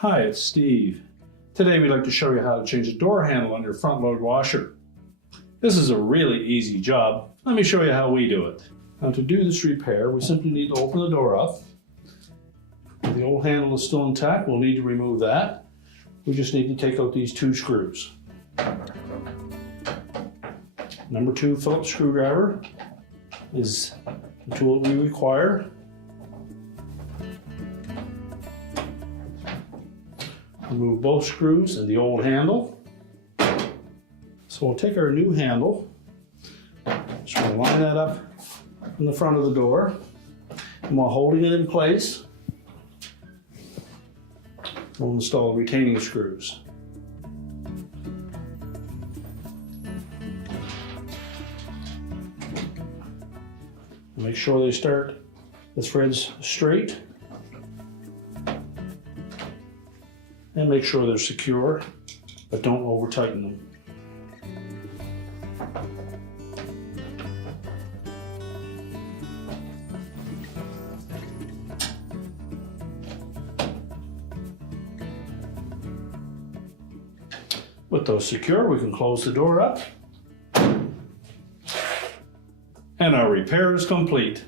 Hi, it's Steve. Today we'd like to show you how to change the door handle on your front load washer. This is a really easy job. Let me show you how we do it. Now to do this repair, we simply need to open the door up. If the old handle is still intact, we'll need to remove that. We just need to take out these two screws. Number 2 Phillips screwdriver is the tool we require. Remove both screws and the old handle. So we'll take our new handle, just going to line that up in the front of the door, and while holding it in place, we'll install retaining screws. Make sure they start the threads straight, and make sure they're secure, but don't over tighten them. With those secure, we can close the door up, and our repair is complete.